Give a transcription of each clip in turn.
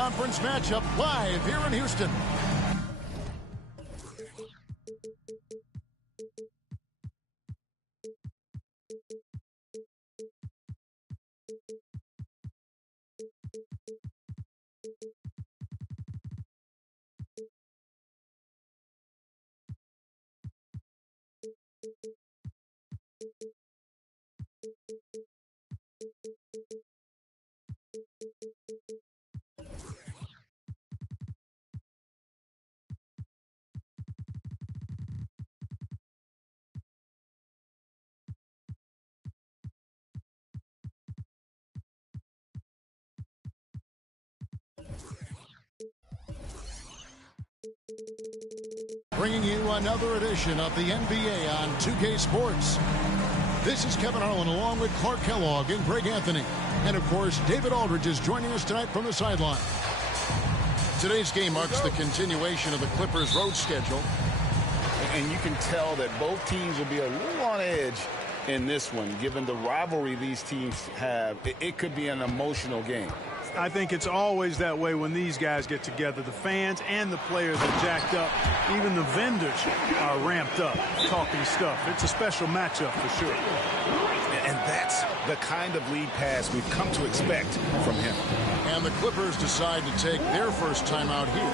Conference matchup live here in Houston. Bringing you another edition of the NBA on 2K Sports. This is Kevin Harlan along with Clark Kellogg and Greg Anthony. And, of course, David Aldridge is joining us tonight from the sideline. Today's game marks the continuation of the Clippers' road schedule. And you can tell that both teams will be a little on edge in this one. Given the rivalry these teams have, it could be an emotional game. I think it's always that way when these guys get together. The fans and the players are jacked up. Even the vendors are ramped up, talking stuff. It's a special matchup for sure. And that's the kind of lead pass we've come to expect from him. And the Clippers decide to take their first time out here.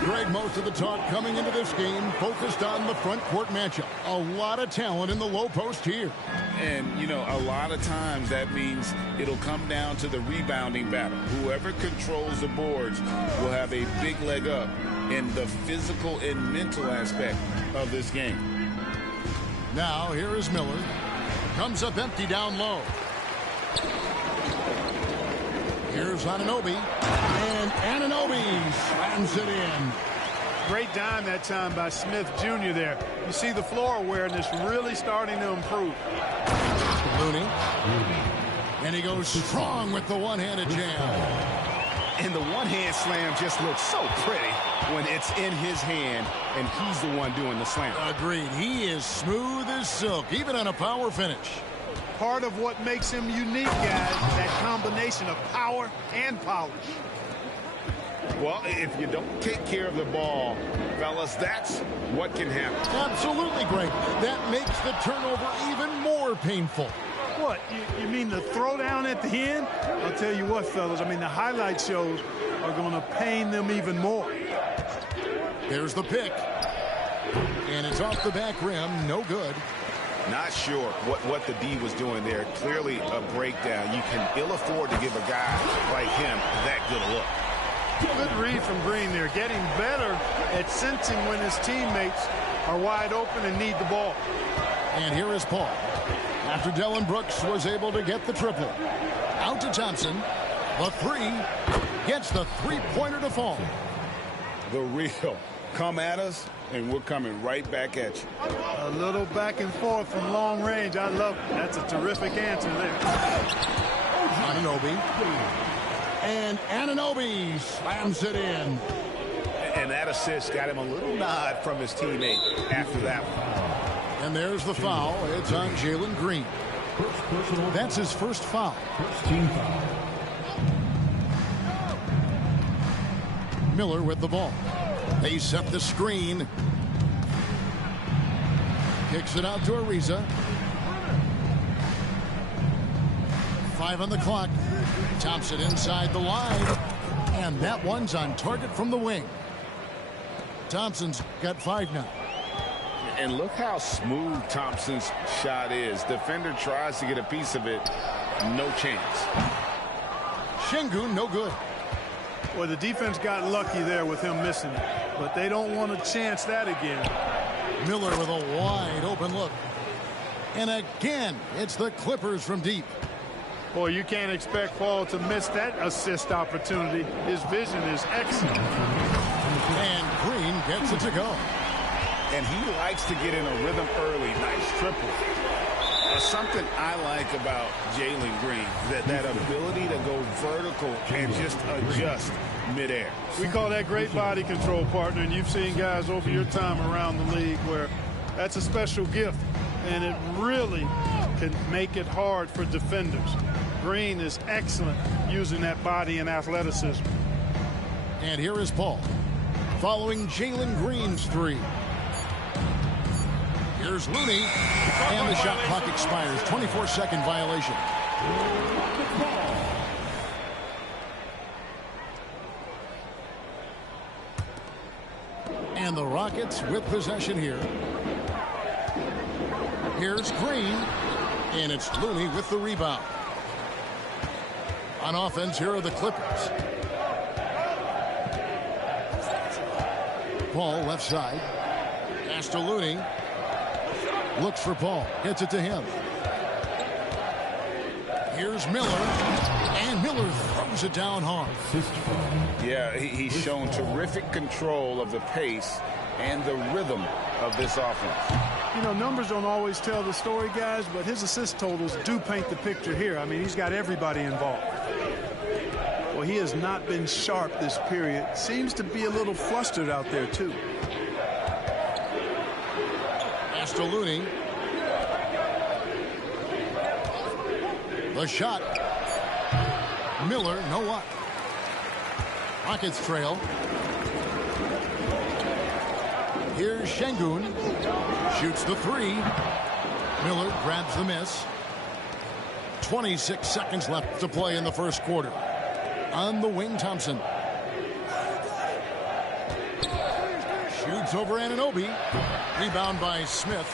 Greg, most of the talk coming into this game focused on the front court matchup. A lot of talent in the low post here. And, you know, a lot of times that means it'll come down to the rebounding battle. Whoever controls the boards will have a big leg up in the physical and mental aspect of this game. Now, here is Miller. Comes up empty down low. Here's Anunoby, and Anunoby slams it in. Great dime that time by Smith Jr. there. You see the floor awareness really starting to improve. Looney. And he goes strong with the one-handed jam. And the one-hand slam just looks so pretty when it's in his hand and he's the one doing the slam. Agreed. He is smooth as silk, even on a power finish. Part of what makes him unique, guys, that combination of power and polish. Well, if you don't take care of the ball, fellas, that's what can happen. Absolutely, Greg. That makes the turnover even more painful. What? You mean the throwdown at the end? I'll tell you what, fellas, I mean, the highlight shows are going to pain them even more. There's the pick. And it's off the back rim. No good. Not sure what the D was doing there. Clearly a breakdown. You can ill afford to give a guy like him that good a look. Good read from Green there. Getting better at sensing when his teammates are wide open and need the ball. And here is Paul. After Dillon Brooks was able to get the triple. Out to Thompson. The three gets the three-pointer to fall. The real. Come at us, and we're coming right back at you. A little back and forth from long range. I love it. That's a terrific answer there. Anunoby. And Anunoby slams it in. And that assist got him a little nod from his teammate after that one. And there's the foul. It's on Jalen Green. That's his first foul. First team foul. Miller with the ball. They set the screen. Kicks it out to Ariza. 5 on the clock. Thompson inside the line. And that one's on target from the wing. Thompson's got 5 now. And look how smooth Thompson's shot is. Defender tries to get a piece of it. No chance. Şengün, no good. Well, the defense got lucky there with him missing it. But they don't want to chance that again. Miller with a wide open look. And again, it's the Clippers from deep. Boy, you can't expect Paul to miss that assist opportunity. His vision is excellent. And Green gets it to go. And he likes to get in a rhythm early. Nice triple. Something I like about Jalen Green, that ability to go vertical and just adjust midair. We call that great body control, partner, and you've seen guys over your time around the league where that's a special gift, and it really can make it hard for defenders. Green is excellent using that body and athleticism. And here is Paul following Jalen Green's three. Here's Looney, and the shot clock expires. 24-second violation. And the Rockets with possession here. Here's Green, and it's Looney with the rebound. On offense, here are the Clippers. Paul left side. Pass to Looney. Looks for Paul. Gets it to him. Here's Miller. And Miller throws it down hard. Yeah, he's shown terrific control of the pace and the rhythm of this offense. You know, numbers don't always tell the story, guys, but his assist totals do paint the picture here. I mean, he's got everybody involved. Well, he has not been sharp this period. Seems to be a little flustered out there, too. Pass to Looney. The shot. Miller, no luck. Rockets trail. Here's Şengün. Shoots the three. Miller grabs the miss. 26 seconds left to play in the first quarter. On the wing, Thompson. Shoots over Anunoby. Rebound by Smith.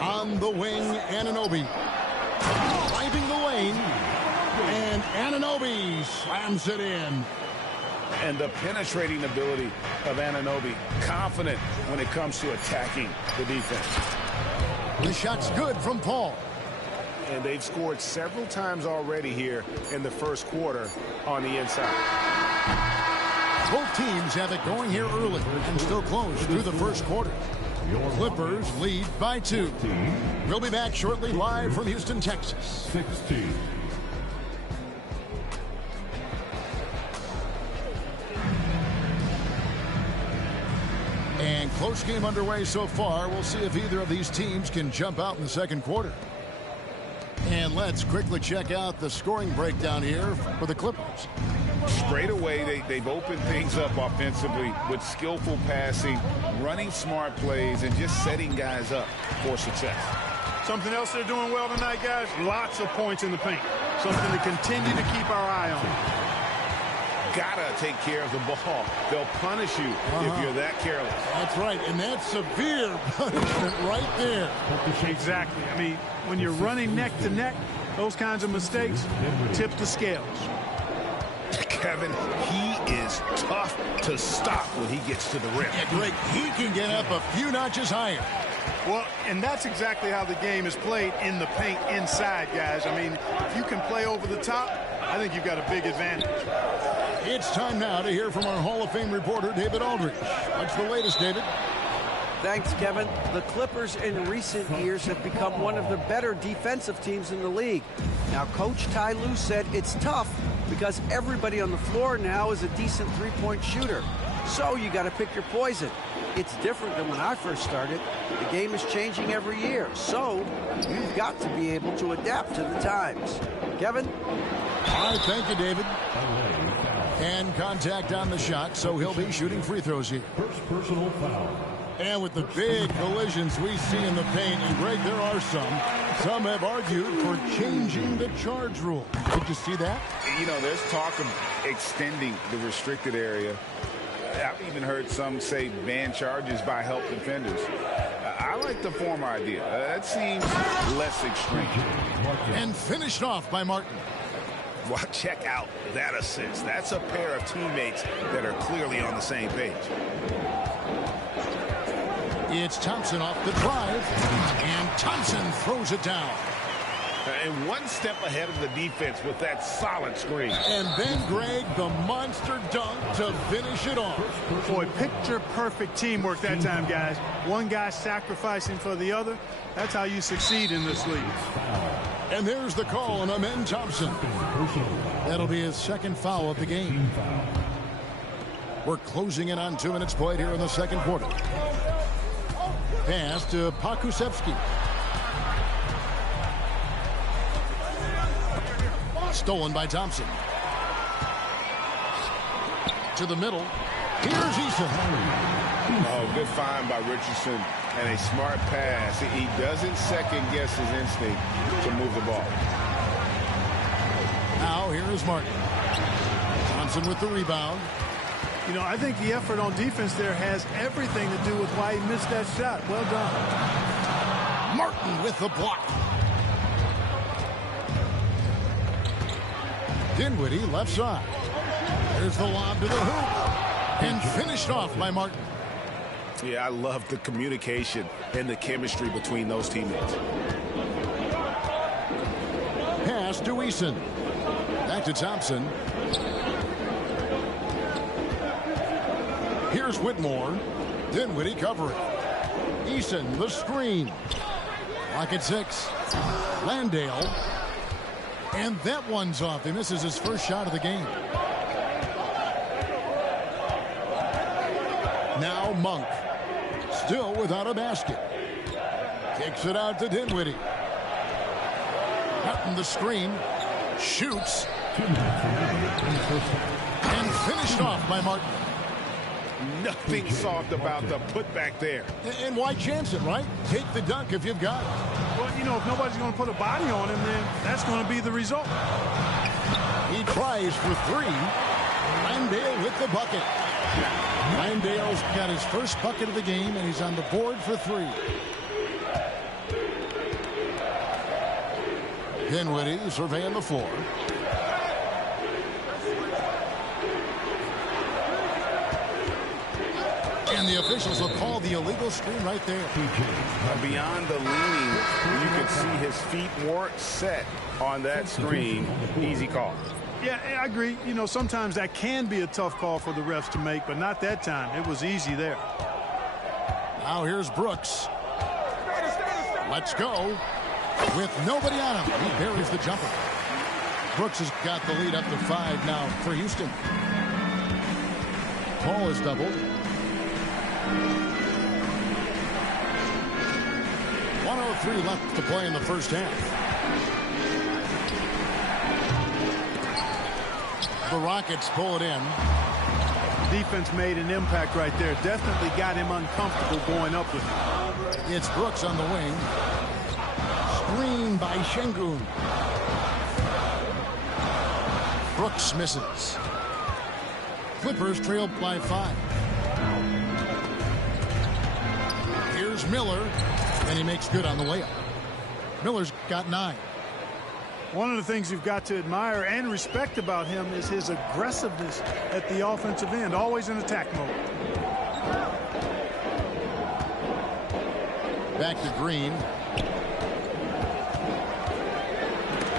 On the wing, Anunoby. Driving the lane. And Anunoby slams it in. And the penetrating ability of Anunoby. Confident when it comes to attacking the defense. The shot's good from Paul. And they've scored several times already here in the first quarter on the inside. Both teams have it going here early and still close through the first quarter. Clippers lead by 2. We'll be back shortly live from Houston, Texas. 16. And close game underway so far. We'll see if either of these teams can jump out in the second quarter. And let's quickly check out the scoring breakdown here for the Clippers. Straight away, they've opened things up offensively with skillful passing, running smart plays, and just setting guys up for success. Something else they're doing well tonight, guys, lots of points in the paint. Something to continue to keep our eye on. Gotta take care of the ball. They'll punish you if you're that careless. That's right, and that's severe punishment right there. Exactly. I mean, when you're running neck to neck, those kinds of mistakes tip the scales. Kevin, he is tough to stop when he gets to the rim. Yeah, Greg, he can get up a few notches higher. Well, and that's exactly how the game is played in the paint inside, guys. I mean, if you can play over the top, I think you've got a big advantage. It's time now to hear from our Hall of Fame reporter, David Aldridge. What's the latest, David? Thanks, Kevin. The Clippers in recent years have become one of the better defensive teams in the league. Now, Coach Ty Lue said it's tough because everybody on the floor now is a decent three-point shooter. So you got to pick your poison. It's different than when I first started. The game is changing every year. So you've got to be able to adapt to the times. Kevin? All right, thank you, David. And contact on the shot, so he'll be shooting free throws here. First personal foul. And with the big collisions we see in the paint, and Greg, there are some have argued for changing the charge rule. Did you see that? You know, there's talk of extending the restricted area. I've even heard some say ban charges by help defenders. I like the former idea. That seems less extreme. And finished off by Martin. Well, check out that assist. That's a pair of teammates that are clearly on the same page. It's Thompson off the drive, and Thompson throws it down. And one step ahead of the defense with that solid screen. And then, Greg, the monster dunk to finish it off. Boy, picture-perfect teamwork that time, guys. One guy sacrificing for the other. That's how you succeed in this league. And there's the call on Amen Thompson. That'll be his second foul of the game. We're closing in on 2 minutes played here in the second quarter. Pass to Pakusevsky. Stolen by Thompson. To the middle. Here's Eason. Oh, good find by Richardson and a smart pass. He doesn't second-guess his instinct to move the ball. Now here's Martin. Thompson with the rebound. You know, I think the effort on defense there has everything to do with why he missed that shot. Well done. Martin with the block. Dinwiddie left side. There's the lob to the hoop. And finished off by Martin. Yeah, I love the communication and the chemistry between those teammates. Pass to Eason. Back to Thompson. Here's Whitmore. Dinwiddie covering. Eason, the screen. Lock at 6. Landale. And that one's off. He misses his first shot of the game. Now Monk. Still without a basket. Kicks it out to Dinwiddie. Martin the screen. Shoots. And finished off by Martin. Nothing soft about the putback there. And why chance it, right? Take the dunk if you've got it. Well, you know, if nobody's going to put a body on him, then that's going to be the result. He tries for 3. Landale with the bucket. Landale's got his first bucket of the game, and he's on the board for 3. Dinwiddie surveying the floor. And the officials will call the illegal screen right there. Beyond the leaning, you can see his feet weren't set on that screen. Easy call. Yeah, I agree. You know, sometimes that can be a tough call for the refs to make, but not that time. It was easy there. Now here's Brooks. Let's go. With nobody on him, he buries the jumper. Brooks has got the lead up to 5 now for Houston. Paul is doubled. 1:03 left to play in the first half. The Rockets pull it in. Defense made an impact right there. Definitely got him uncomfortable going up with him. It's Brooks on the wing. Screen by Şengün. Brooks misses. Clippers trail by 5. Here's Miller, and he makes good on the layup. Miller's got 9. One of the things you've got to admire and respect about him is his aggressiveness at the offensive end, always in attack mode. Back to Green.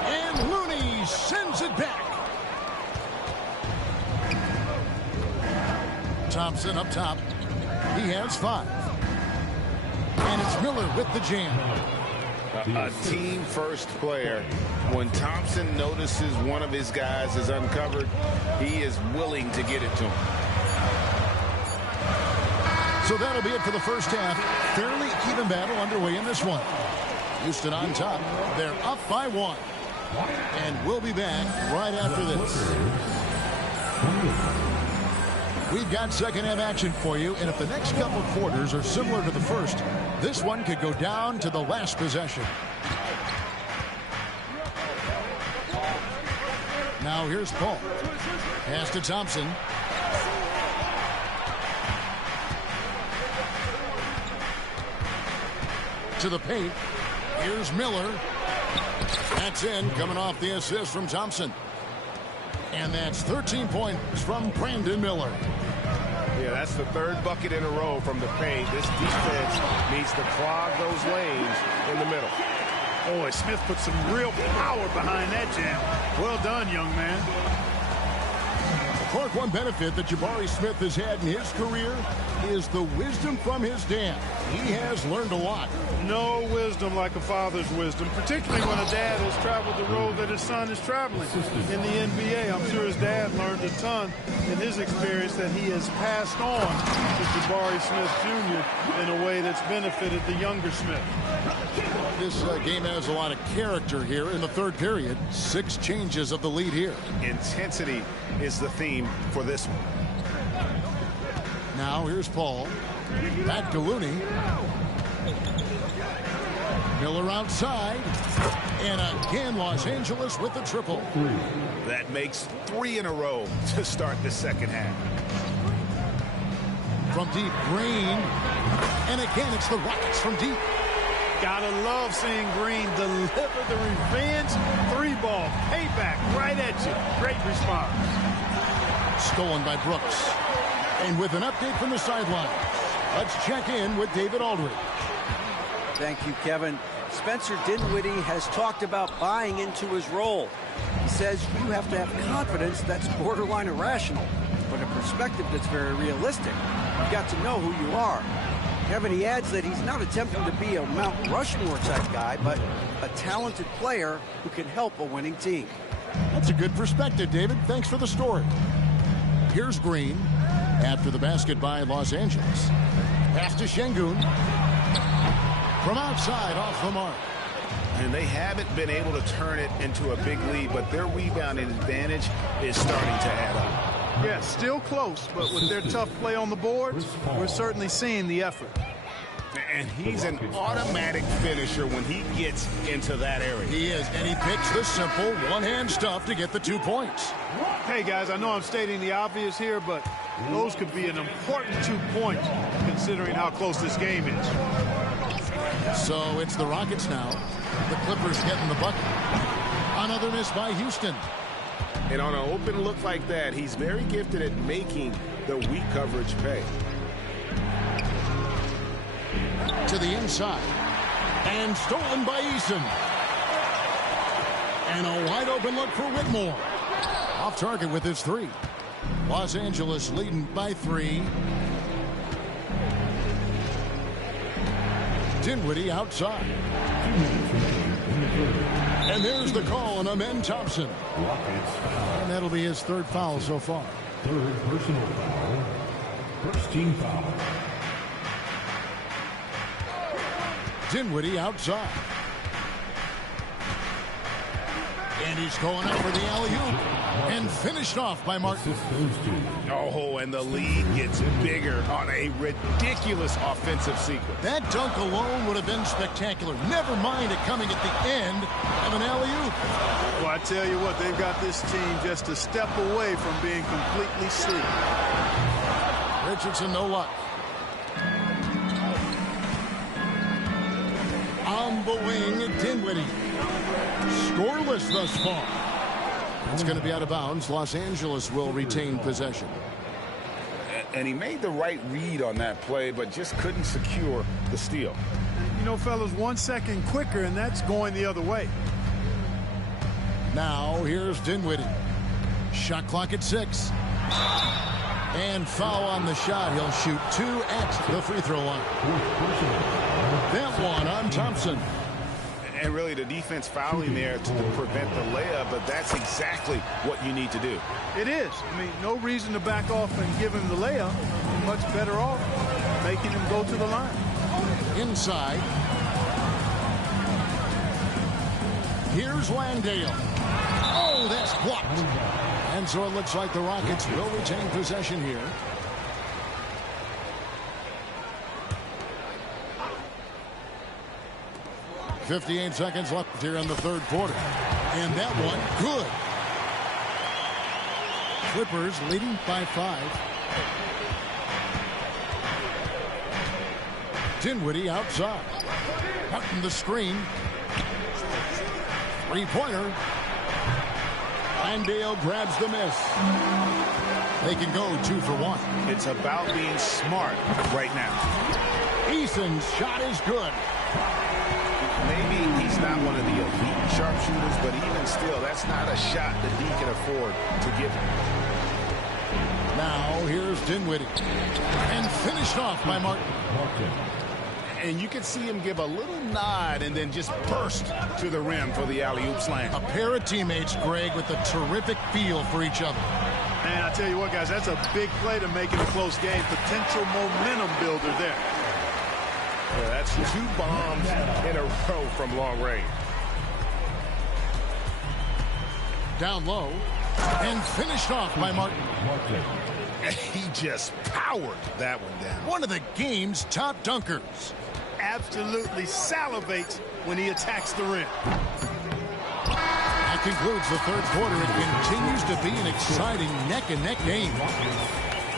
And Looney sends it back. Thompson up top. He has 5. And it's Miller with the jam. A team-first player. When Thompson notices one of his guys is uncovered, he is willing to get it to him. So that'll be it for the first half. Fairly even battle underway in this one. Houston on top. They're up by 1. And we'll be back right after this. We've got second half action for you, and if the next couple quarters are similar to the first, this one could go down to the last possession. Now here's Paul. Pass to Thompson. To the paint. Here's Miller. That's in, coming off the assist from Thompson. And that's 13 points from Brandon Miller. Yeah, that's the 3rd bucket in a row from the paint. This defense needs to clog those lanes in the middle. Boy, Smith put some real power behind that jam. Well done, young man. Clark, one benefit that Jabari Smith has had in his career is the wisdom from his dad. He has learned a lot. No wisdom like a father's wisdom, particularly when a dad has traveled the road that his son is traveling. In the NBA, I'm sure his dad learned a ton in his experience that he has passed on to Jabari Smith Jr. in a way that's benefited the younger Smith. This game has a lot of character here in the third period. 6 changes of the lead here. Intensity is the theme for this one. Now here's Paul. Back to Looney. Miller outside. And again, Los Angeles with the triple. That makes 3 in a row to start the second half. From deep, Green. And again, it's the Rockets from deep. Gotta love seeing Green deliver the revenge 3-ball. Payback right at you. Great response. Stolen by Brooks. And with an update from the sideline, let's check in with David Aldridge. Thank you, Kevin. Spencer Dinwiddie has talked about buying into his role. He says you have to have confidence that's borderline irrational, but a perspective that's very realistic. You've got to know who you are. Kevin, he adds that he's not attempting to be a Mount Rushmore type guy, but a talented player who can help a winning team. That's a good perspective, David. Thanks for the story. Here's Green after the basket by Los Angeles. Pass to Şengün. From outside, off the mark. And they haven't been able to turn it into a big lead, but their rebounding advantage is starting to add up. Yeah, still close, but with their tough play on the boards, we're certainly seeing the effort. And he's an automatic finisher when he gets into that area. He is, and he picks the simple one-hand stuff to get the 2 points. Hey, guys, I know I'm stating the obvious here, but those could be an important 2 points considering how close this game is. So it's the Rockets now. The Clippers getting the bucket. Another miss by Houston. And on an open look like that, he's very gifted at making the weak coverage pay. To the inside. And stolen by Eason. And a wide open look for Whitmore. Off target with his 3. Los Angeles leading by 3. Dinwiddie outside. And there's the call on Amen Thompson. And that'll be his 3rd foul so far. 3rd personal foul. 1st team foul. Dinwiddie outside. And he's going up for the alley-oop. And finished off by Martin. Oh, and the lead gets bigger on a ridiculous offensive sequence. That dunk alone would have been spectacular. Never mind it coming at the end of an alley-oop. Well, I tell you what, they've got this team just a step away from being completely sleep. Richardson, no luck. On the wing, Dinwiddie. Scoreless thus far. It's going to be out of bounds. Los Angeles will retain possession. And he made the right read on that play, but just couldn't secure the steal. You know, fellas, 1 second quicker, and that's going the other way. Now, here's Dinwiddie. Shot clock at 6. And foul on the shot. He'll shoot 2 at the free throw line. That one on Thompson. And really the defense fouling there to prevent the layup, but that's exactly what you need to do. It is. I mean, no reason to back off and give him the layup. You're much better off making him go to the line. Inside. Here's Landale. Oh, that's blocked. And so it looks like the Rockets will retain possession here. .58 seconds left here in the 3rd quarter. And that one, good. Clippers leading by 5. Dinwiddie outside. Cutting the screen. 3-pointer. Landale grabs the miss. They can go 2 for 1. It's about being smart right now. Eason's shot is good. Maybe he's not one of the elite sharpshooters, but even still, that's not a shot that he can afford to give him. Now here's Dinwiddie. And finished off by Martin. And you can see him give a little nod and then just burst to the rim for the alley-oop slam. A pair of teammates, Greg, with a terrific feel for each other. Man, I tell you what, guys, that's a big play to make it a close game. Potential momentum builder there. Yeah, that's 2 bombs in a row from long range. Down low. And finished off by Martin. He just powered that one down. One of the game's top dunkers. Absolutely salivates when he attacks the rim. That concludes the third quarter. It continues to be an exciting neck-and-neck game.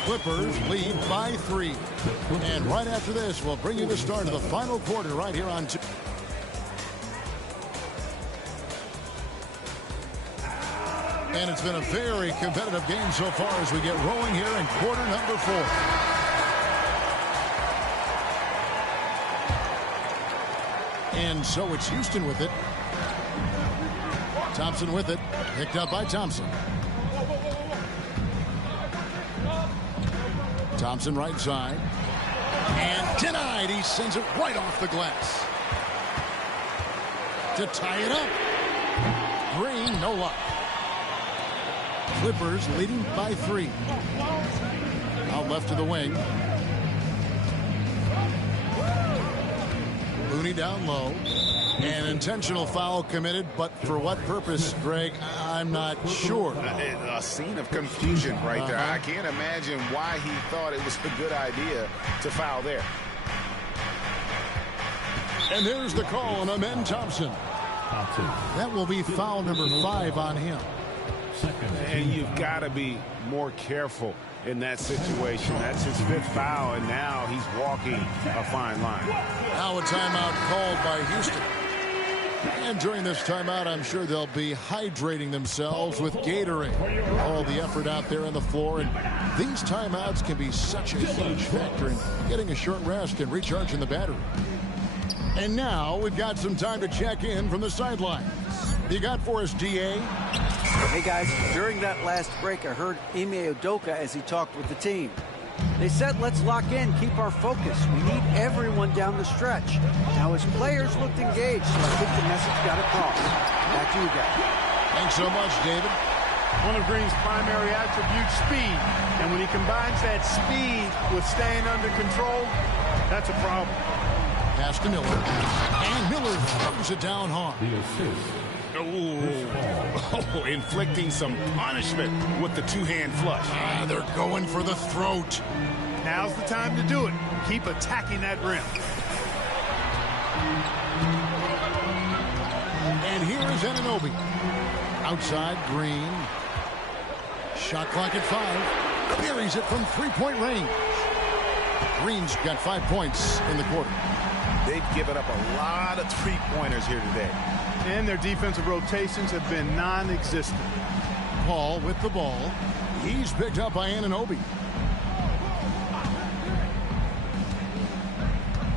Clippers lead by 3. And right after this, we'll bring you the start of the final quarter right here on 2. And it's been a very competitive game so far as we get rolling here in quarter number 4. And so it's Houston with it. Thompson with it. Picked up by Thompson. Thompson right side. And denied. He sends it right off the glass. To tie it up. Green, no luck. Clippers leading by 3. Out left to the wing. Looney down low. An intentional foul committed, but for what purpose, Greg, I'm not sure. A scene of confusion right there. I can't imagine why he thought it was a good idea to foul there. And there's the call on Amen Thompson. That will be foul number 5 on him. And you've got to be more careful in that situation. That's his 5th foul, and now he's walking a fine line. Now a timeout called by Houston. And during this timeout, I'm sure they'll be hydrating themselves with Gatorade. All the effort out there on the floor, and these timeouts can be such a huge factor in getting a short rest and recharging the battery. And now we've got some time to check in from the sidelines. You got for us, DA? Hey, guys, during that last break, I heard Ime Udoka as he talked with the team. They said, let's lock in, keep our focus. We need everyone down the stretch. Now, his players looked engaged, so I think the message got across. Back to you guys. Thanks so much, David. One of Green's primary attributes, speed. And when he combines that speed with staying under control, that's a problem. Pass to Miller. And Miller throws it down hard. Oh, inflicting some punishment with the 2-hand flush. They're going for the throat. Now's the time to do it. Keep attacking that rim. And here is Anunoby. Outside, Green. Shot clock at 5. Buries it from 3-point range. Green's got 5 points in the quarter. They've given up a lot of 3-pointers here today. And their defensive rotations have been non-existent. Paul with the ball. He's picked up by Anunoby.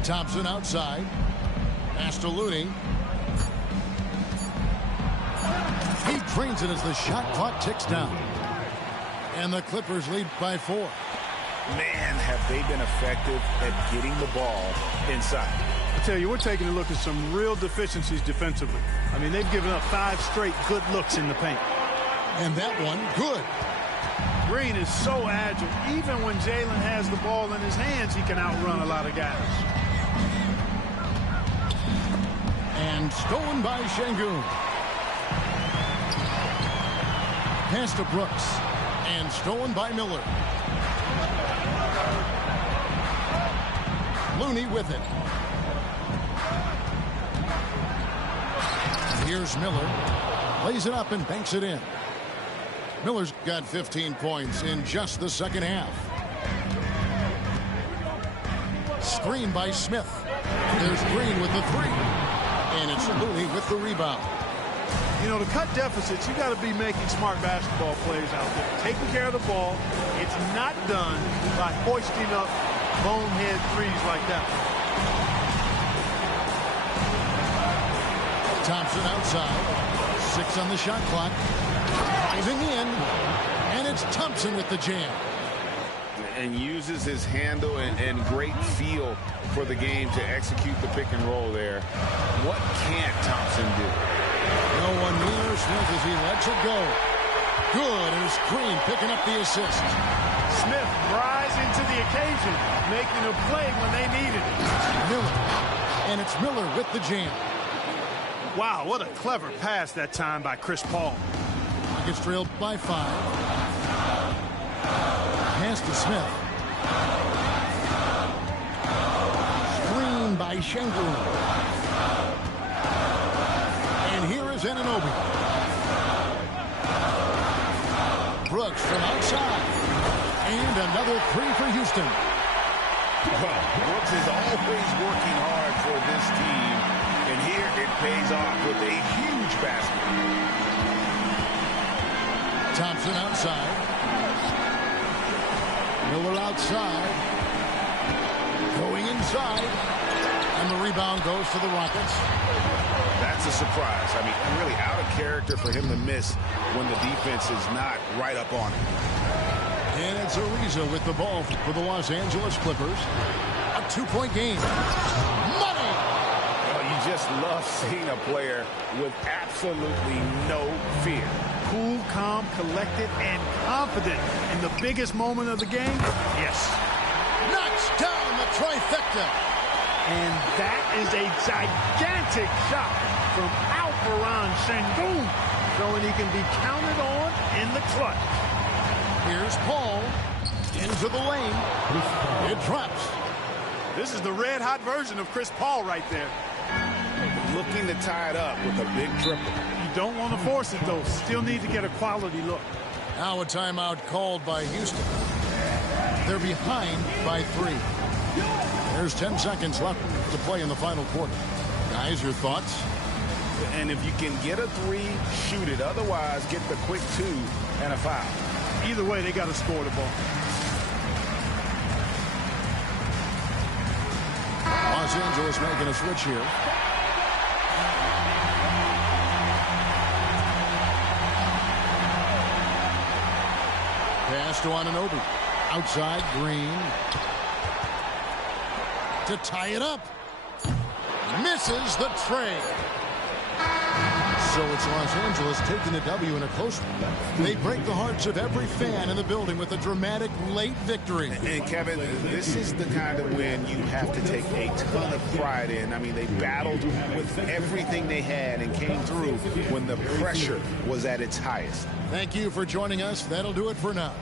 Thompson outside. Pass to Looney. He drains it as the shot clock ticks down. And the Clippers lead by 4. Man, have they been effective at getting the ball inside. I tell you, we're taking a look at some real deficiencies defensively. I mean, they've given up 5 straight good looks in the paint. And that one, good. Green is so agile. Even when Jalen has the ball in his hands, he can outrun a lot of guys. And stolen by Şengün. Pass to Brooks. And stolen by Miller. Looney with it. Here's Miller. Lays it up and banks it in. Miller's got 15 points in just the second half. Screen by Smith. There's Green with the 3. And it's Looney with the rebound. You know, to cut deficits, you got to be making smart basketball plays out there. Taking care of the ball. It's not done by hoisting up bonehead threes like that. Thompson outside. 6 on the shot clock. Driving in. And it's Thompson with the jam. And uses his handle and great feel for the game to execute the pick and roll there. What can't Thompson do? No one near Smith as he lets it go. Good, and it's Green picking up the assist. Smith rising to the occasion, making a play when they needed it. Miller, and it's Miller with the jam. Wow, what a clever pass that time by Chris Paul. Nuggets trailed by 5. Pass to Smith. Screen by Şengün. And here is Anunoby. Brooks from outside. And another 3 for Houston. Well, Brooks is always working hard for this team. And here it pays off with a huge basket. Thompson outside. Miller outside. Going inside. And the rebound goes to the Rockets. That's a surprise. I mean, really out of character for him to miss when the defense is not right up on him. And it's Ariza with the ball for the Los Angeles Clippers. A 2-point game. Money! Well, you just love seeing a player with absolutely no fear. Cool, calm, collected, and confident in the biggest moment of the game. Yes. Knocks down the trifecta. And that is a gigantic shot from Alperen Şengün, showing he can be counted on in the clutch. Here's Paul into the lane. It drops. This is the red-hot version of Chris Paul right there. Looking to tie it up with a big triple. You don't want to force it, though. Still need to get a quality look. Now a timeout called by Houston. They're behind by 3. There's 10 seconds left to play in the final quarter. Guys, your thoughts? And if you can get a 3, shoot it. Otherwise, get the quick 2 and a foul. Either way, they got to score the ball. Los Angeles making a switch here. Pass to Anunoby. Outside, Green. To tie it up. Misses the tray. So it's Los Angeles taking the W in a close one. They break the hearts of every fan in the building with a dramatic late victory. And Kevin, this is the kind of win you have to take a ton of pride in. I mean, they battled with everything they had and came through when the pressure was at its highest. Thank you for joining us. That'll do it for now.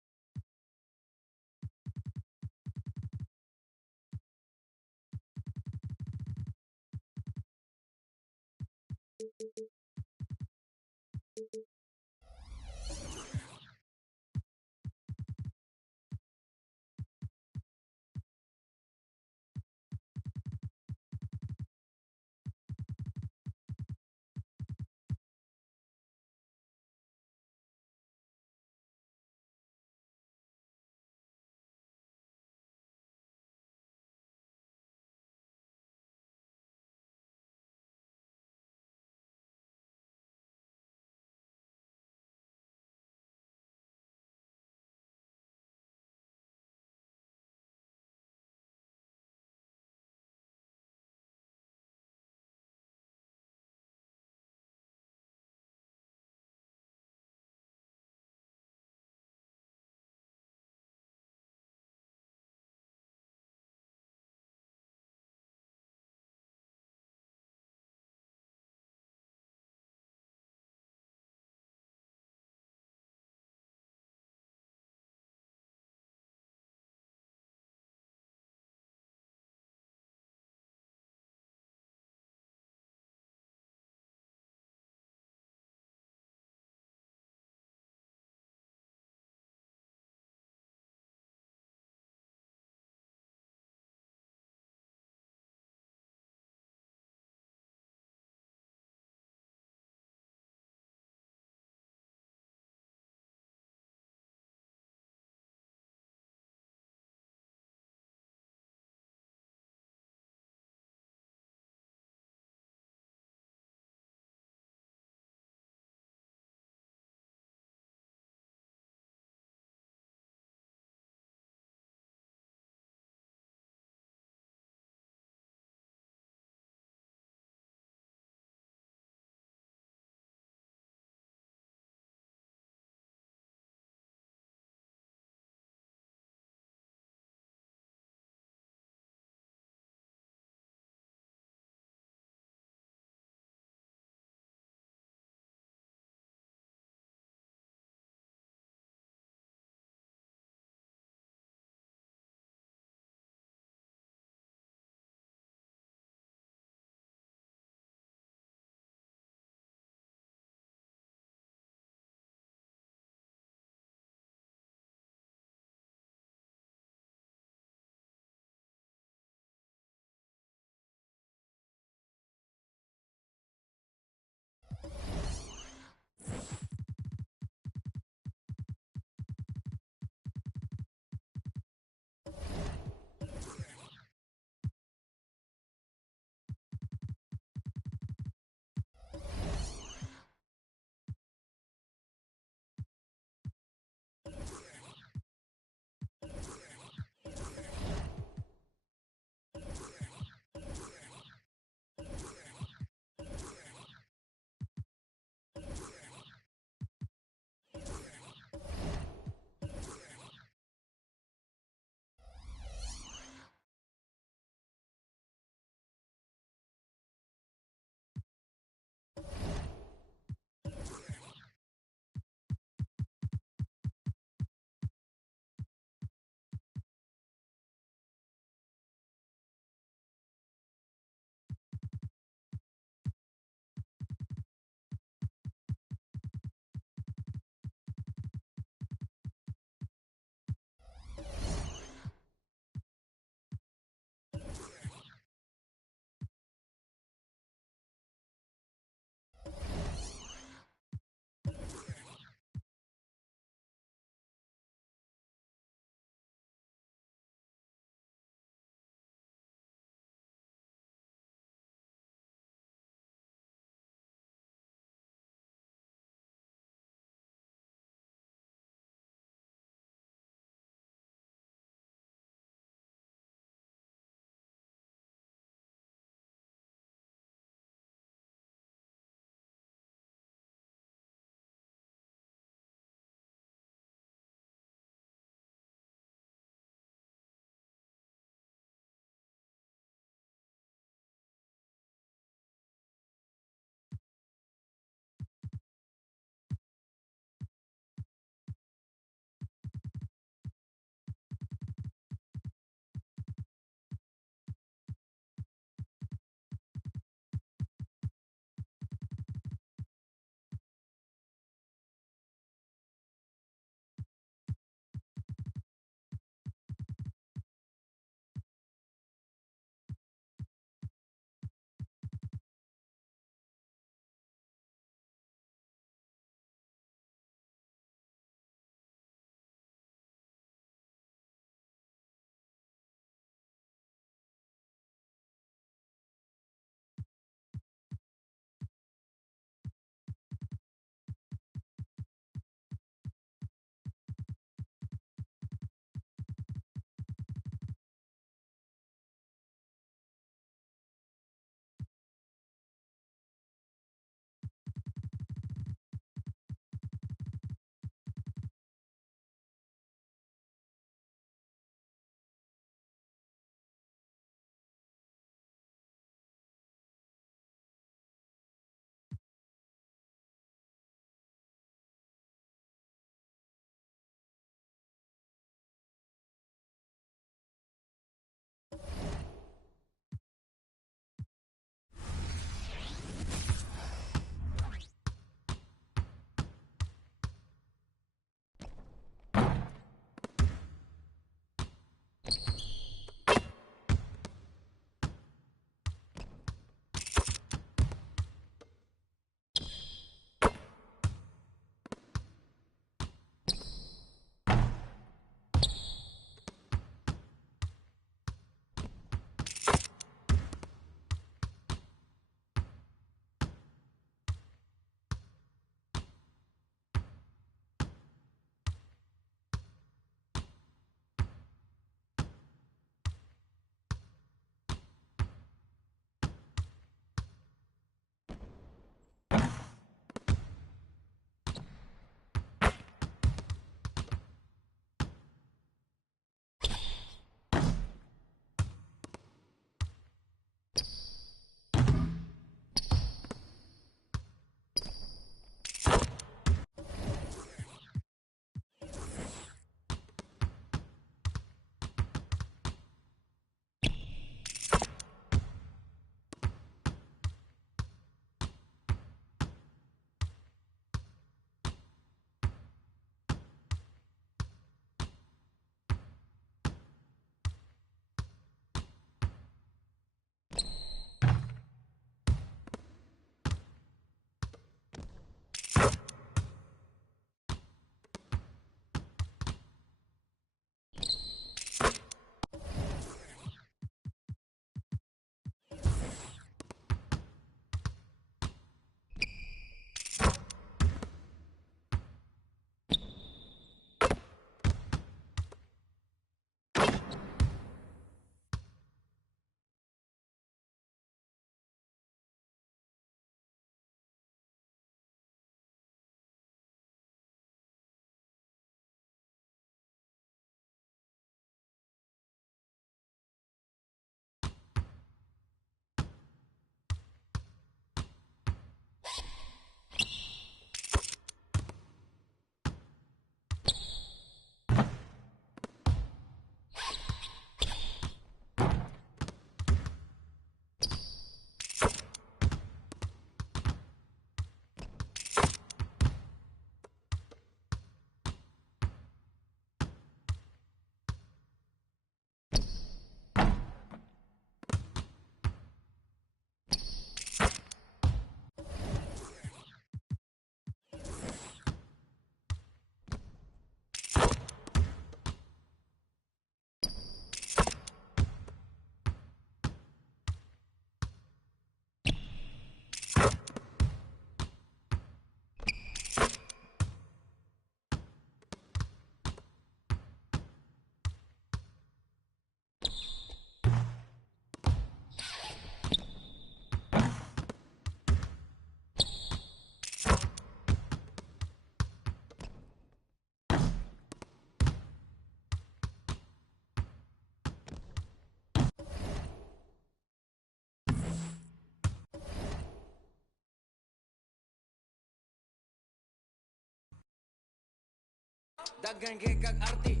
Dagan kay kag arti.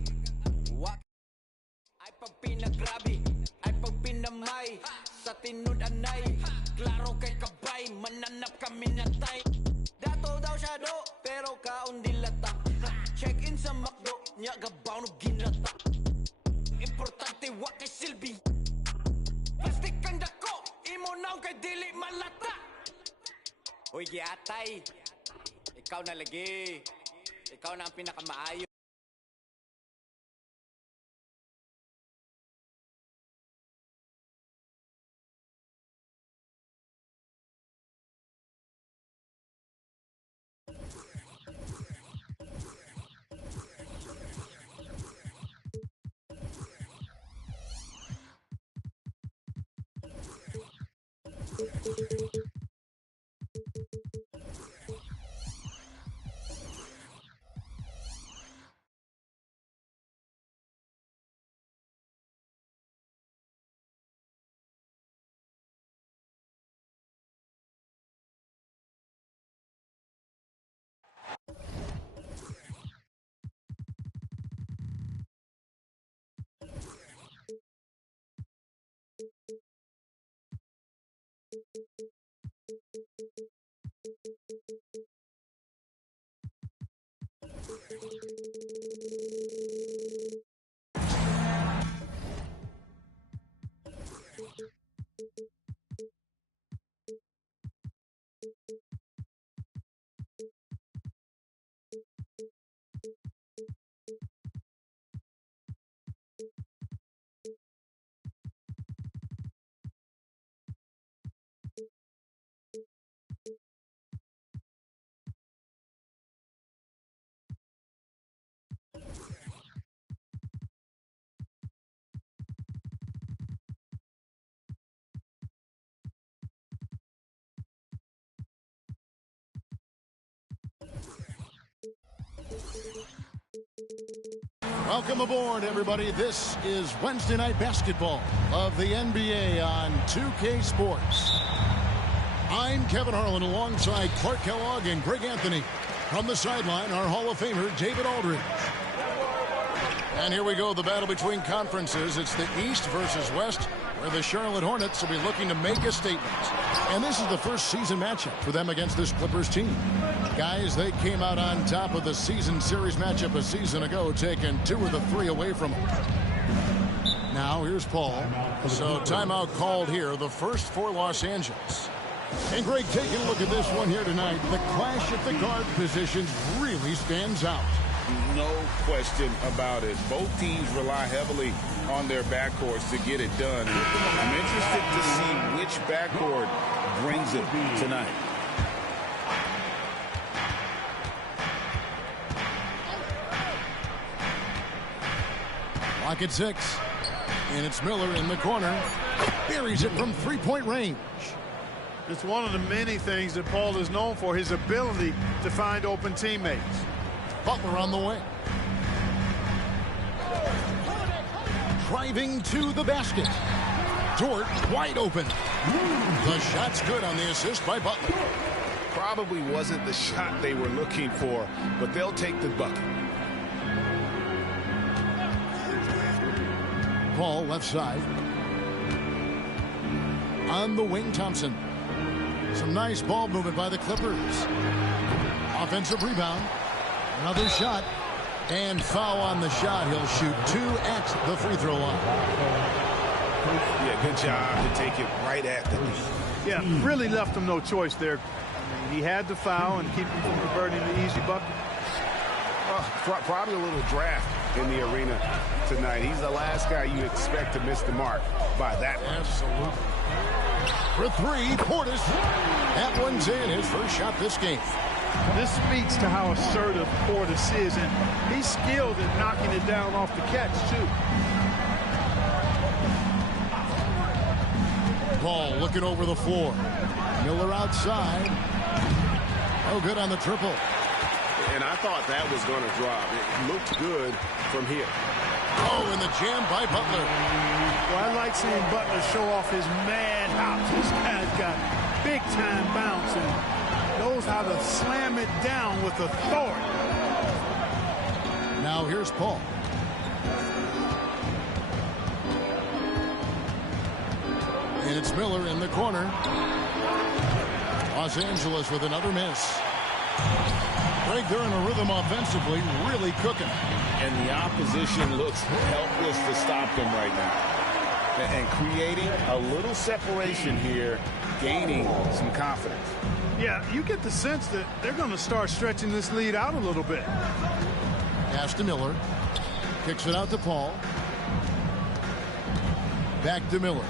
Wak ay pag pinagrabe, ay pag pinamay. Sa tinud anay, klaro kay kabay. Mananap kami na tay. Dato daw siya do, pero kaon dilata. Check-in sa McDo, nya gabaw no ginata. Importante wak kay silbi. Plastic kang dako, imo naw kay dili malata. Hoy giatay, ikaw na lagi. Ikaw na ang pinakamaayo. Welcome aboard, everybody. This is Wednesday Night Basketball of the NBA on 2K Sports. I'm Kevin Harlan alongside Clark Kellogg and Greg Anthony. From the sideline, our Hall of Famer, David Aldridge. And here we go, the battle between conferences. It's the East versus West, where the Charlotte Hornets will be looking to make a statement. And this is the first season matchup for them against this Clippers team. Guys, they came out on top of the season series matchup a season ago, taking 2 of the 3 away from them. Now, here's Paul. So, timeout called here, the first for Los Angeles. And Greg, taking a look at this one here tonight, the clash at the guard positions really stands out. No question about it. Both teams rely heavily on their backcourts to get it done. I'm interested to see which backcourt brings it tonight. Lock at 6. And it's Miller in the corner. Buries it from three-point range. It's one of the many things that Paul is known for, his ability to find open teammates. Butler on the way. Driving to the basket. Dort wide open. The shot's good on the assist by Butler. Probably wasn't the shot they were looking for, but they'll take the bucket. Paul left side. On the wing, Thompson. Some nice ball movement by the Clippers. Offensive rebound. Another shot. And foul on the shot. He'll shoot 2 at the free throw line. Yeah, good job to take it right at the knee. Yeah, really left him no choice there. I mean, he had to foul and keep him from converting the easy bucket. Probably a little draft in the arena tonight. He's the last guy you expect to miss the mark by that much. Absolutely. For 3, Portis. That one's in, his first shot this game. This speaks to how assertive Portis is, and he's skilled at knocking it down off the catch, too. Paul looking over the floor. Miller outside. Oh, good on the triple. And I thought that was going to drop. It looked good from here. Oh, and the jam by Butler. Well, I like seeing Butler show off his mad hops. This guy's got big-time bounce and knows how to slam it down with authority. Now here's Paul. And it's Miller in the corner. Los Angeles with another miss. Greg, they're in a rhythm offensively, really cooking. And the opposition looks helpless to stop them right now. And creating a little separation here, gaining some confidence. Yeah, you get the sense that they're going to start stretching this lead out a little bit. Pass to Miller. Kicks it out to Paul. Back to Miller.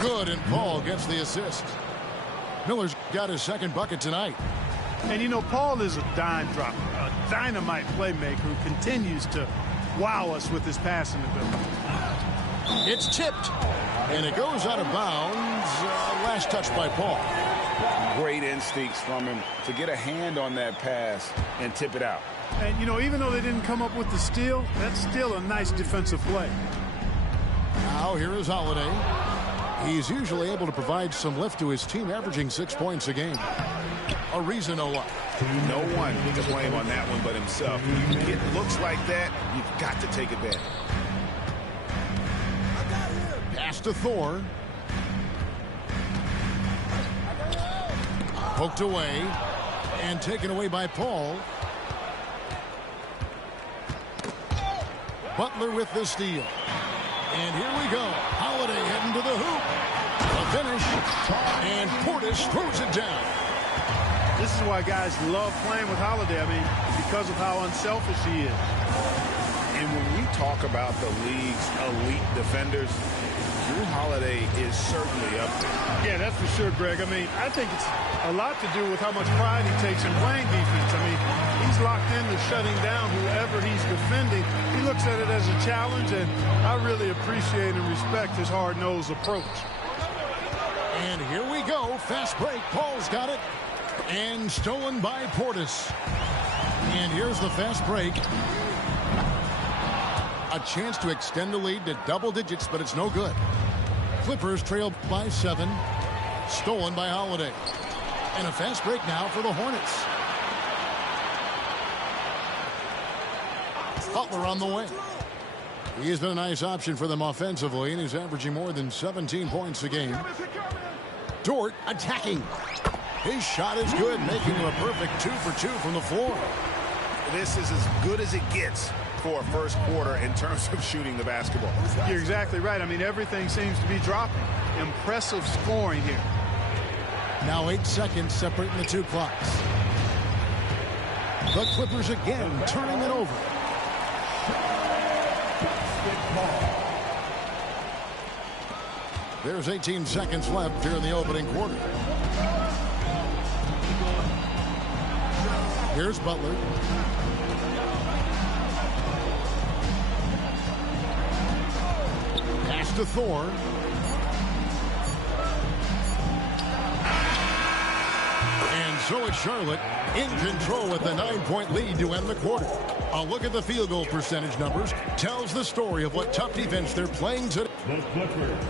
Good, and Paul gets the assist. Miller's got his second bucket tonight. And, you know, Paul is a dime dropper, a dynamite playmaker who continues to wow us with his passing ability. It's tipped, and it goes out of bounds. Last touch by Paul. Great instincts from him to get a hand on that pass and tip it out. And, you know, even though they didn't come up with the steal, that's still a nice defensive play. Now here is Holiday. He's usually able to provide some lift to his team, averaging 6 points a game. A reason no one. No one to blame on that one but himself. When you get looks like that, you've got to take advantage. Pass to Thor. Poked away and taken away by Paul. Butler with the steal. And here we go. Holiday heading to the hoop. A finish. And Portis throws it down. This is why guys love playing with Holiday. I mean, because of how unselfish he is. And when we talk about the league's elite defenders, Drew Holiday is certainly up there. Yeah, that's for sure, Greg. I mean, I think it's a lot to do with how much pride he takes in playing defense. I mean, he's locked into shutting down whoever he's defending. He looks at it as a challenge, and I really appreciate and respect his hard-nosed approach. And here we go. Fast break. Paul's got it. And stolen by Portis. And here's the fast break. A chance to extend the lead to double digits, but it's no good. Clippers trail by 7. Stolen by Holiday. And a fast break now for the Hornets. Butler on the way. He has been a nice option for them offensively, and he's averaging more than 17 points a game. Dort attacking. His shot is good, making him a perfect 2 for 2 from the floor. This is as good as it gets for a first quarter in terms of shooting the basketball. You're exactly right. I mean, everything seems to be dropping. Impressive scoring here. Now 8 seconds separating the two clocks. The Clippers again turning it over. There's 18 seconds left here in the opening quarter. Here's Butler. Pass to Thor. And so it's Charlotte in control with the 9-point lead to end the quarter. A look at the field goal percentage numbers tells the story of what tough defense they're playing today. The Clippers.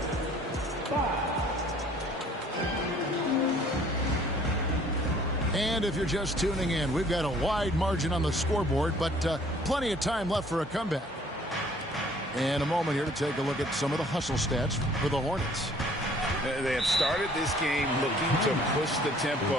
5. And if you're just tuning in, we've got a wide margin on the scoreboard, but plenty of time left for a comeback. And a moment here to take a look at some of the hustle stats for the Hornets. They have started this game looking to push the tempo,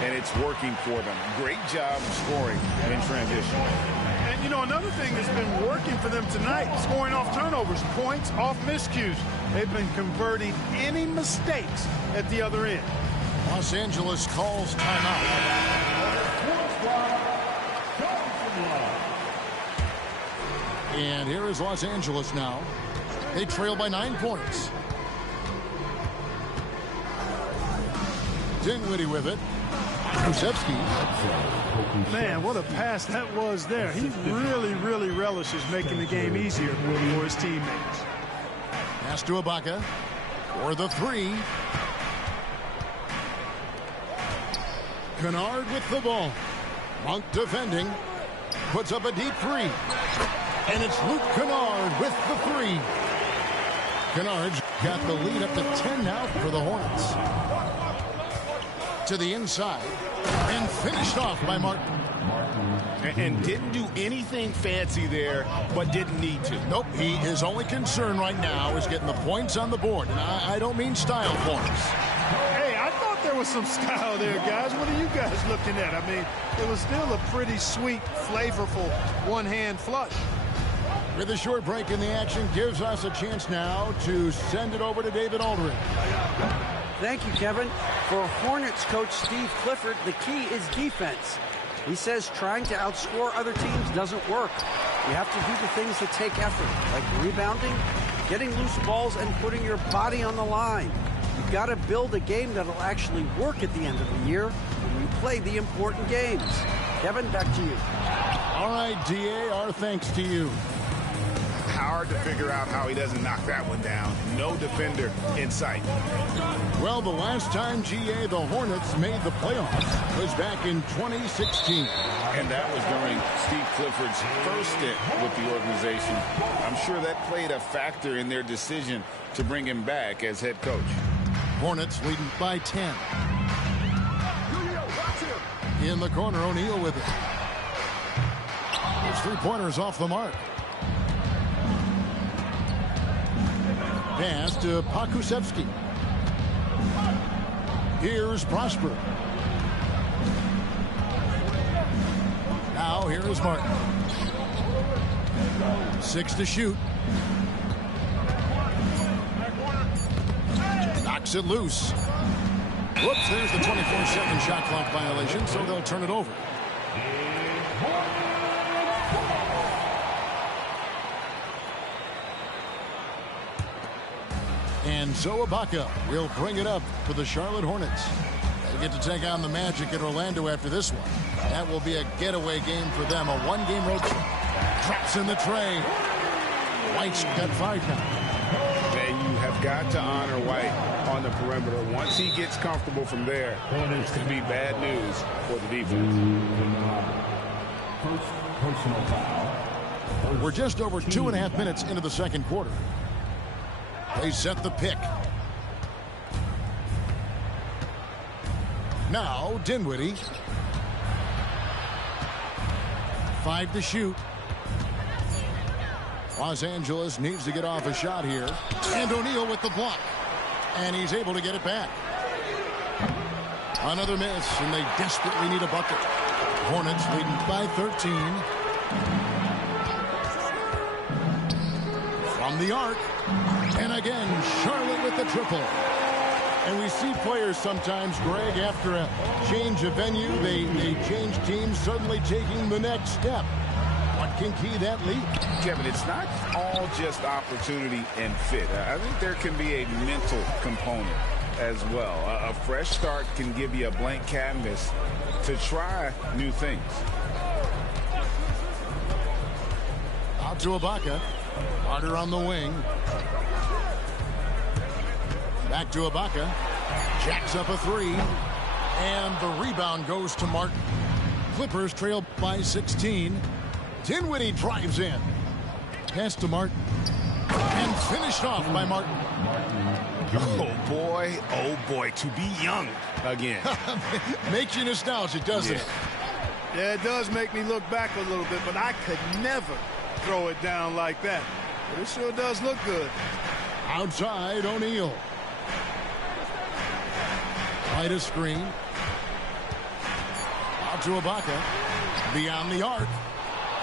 and it's working for them. Great job scoring in transition. And, you know, another thing that's been working for them tonight, scoring off turnovers, points off miscues. They've been converting any mistakes at the other end. Los Angeles calls timeout. And here is Los Angeles now. They trail by 9 points. Dinwiddie with it. Krzyzewski. Man, what a pass that was there. He really relishes making the game easier for his teammates. Pass to Ibaka for the 3. Kennard with the ball. Monk defending. Puts up a deep 3. And it's Luke Kennard with the 3. Kennard's got the lead up to 10 now for the Hornets. To the inside. And finished off by Martin. And didn't do anything fancy there, but didn't need to. Nope, his only concern right now is getting the points on the board. And I don't mean style points. Hey, I thought there was some style there, guys. What are you guys looking at? I mean, it was still a pretty sweet, flavorful one-hand flush. With a short break in the action, gives us a chance now to send it over to David Aldridge. Thank you, Kevin. For Hornets coach Steve Clifford, the key is defense. He says trying to outscore other teams doesn't work. You have to do the things that take effort, like rebounding, getting loose balls, and putting your body on the line. You've got to build a game that'll actually work at the end of the year when you play the important games. Kevin, back to you. All right, DA, our thanks to you. Hard to figure out how he doesn't knock that one down. No defender in sight. Well, the last time, GA, the Hornets made the playoffs was back in 2016. And that was during Steve Clifford's first stint with the organization. I'm sure that played a factor in their decision to bring him back as head coach. Hornets leading by 10. In the corner, O'Neal with it. His three-pointers off the mark. Pass to Pakusevsky. Here's Prosper. Now here is Martin. 6 to shoot. Knocks it loose. Whoops, there's the 24-second shot clock violation, so they'll turn it over. And so Ibaka will bring it up for the Charlotte Hornets. They get to take on the Magic in Orlando after this one. That will be a getaway game for them, a one-game road trip. Traps in the tray. White's got 5 now. And you have got to honor White on the perimeter. Once he gets comfortable from there, it's going to be bad news for the defense. First personal foul. We're just over 2.5 minutes into the second quarter. They set the pick. Now Dinwiddie. 5 to shoot. Los Angeles needs to get off a shot here. And O'Neal with the block. And he's able to get it back. Another miss, and they desperately need a bucket. Hornets leading by 13. From the arc. And again, Charlotte with the triple. And we see players sometimes, Greg, after a change of venue, they change teams, suddenly taking the next step. What can key that lead? Kevin, it's not all just opportunity and fit. I think there can be a mental component as well. A fresh start can give you a blank canvas to try new things. Out to Ibaka. Carter on the wing. Back to Ibaka. Jacks up a 3. And the rebound goes to Martin. Clippers trail by 16. Dinwiddie drives in. Pass to Martin. And finished off by Martin. Oh boy, to be young again. Makes you nostalgic, doesn't it? Yeah, it does make me look back a little bit, but I could never throw it down like that. But it sure does look good. Outside, O'Neal. Right a screen. Out to Ibaka. Beyond the arc.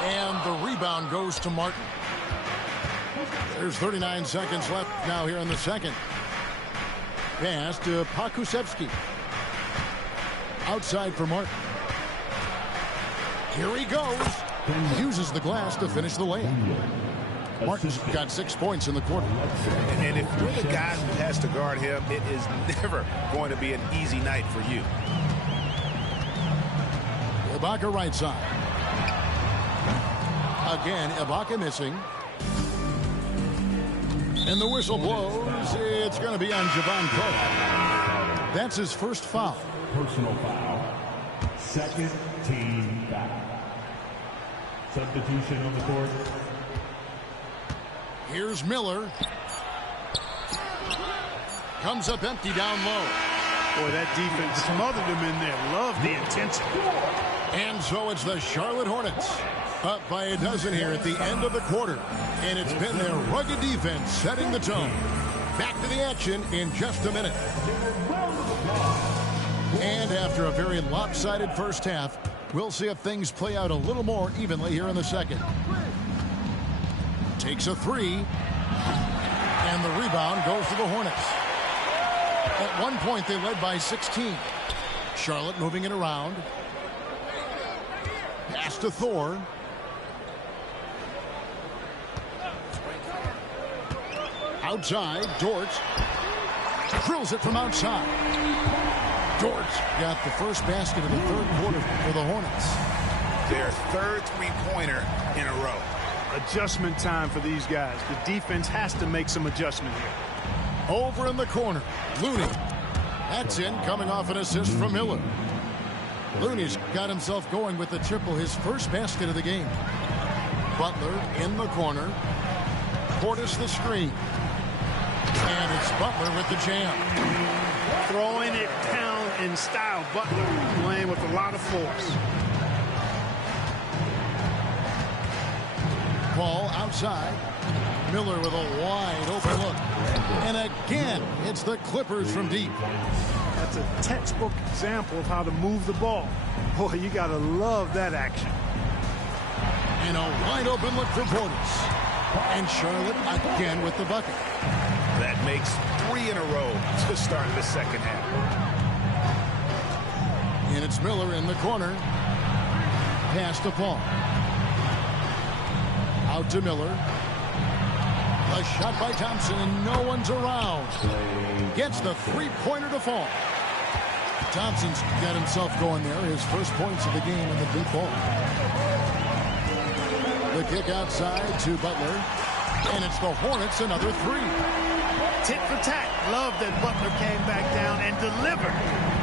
And the rebound goes to Martin. There's 39 seconds left now here in the second. Pass to Pakusevsky. Outside for Martin. Here he goes. Uses the glass to finish the layup. Martin's got 6 points in the quarter. And if you're the guy who has to guard him, it is never going to be an easy night for you. Ibaka right side. Again, Ibaka missing. And the whistle blows. It's going to be on Javon Poe. That's his first foul. Personal foul. Second team foul. Substitution on the court. Here's Miller. Comes up empty down low. Boy, that defense smothered him in there. Love the intensity. And so it's the Charlotte Hornets up by a dozen here at the end of the quarter. And it's been their rugged defense setting the tone. Back to the action in just a minute. And after a very lopsided first half, we'll see if things play out a little more evenly here in the second. Takes a three. And the rebound goes to the Hornets. At one point, they led by 16. Charlotte moving it around. Pass to Thor. Outside, Dort drills it from outside. Dort got the first basket of the third quarter for the Hornets. Their third three-pointer in a row. Adjustment time for these guys. The defense has to make some adjustment here. Over in the corner, Looney. That's in, coming off an assist from Miller. Looney's got himself going with the triple, his first basket of the game. Butler in the corner. Portis the screen. And it's Butler with the jam. Throwing it down in style. Butler playing with a lot of force. Ball outside. Miller with a wide open look. And again, it's the Clippers from deep. That's a textbook example of how to move the ball. Boy, you got to love that action. And a wide open look for Portis. And Charlotte again with the bucket. That makes 3 in a row to start the second half. And it's Miller in the corner. Pass to Paul. Out to Miller. A shot by Thompson, and no one's around. Gets the three-pointer to fall. Thompson's got himself going there. His first points of the game in the deep ball. The kick outside to Butler. And it's the Hornets, another three. Tit for tat. Love that Butler came back down and delivered.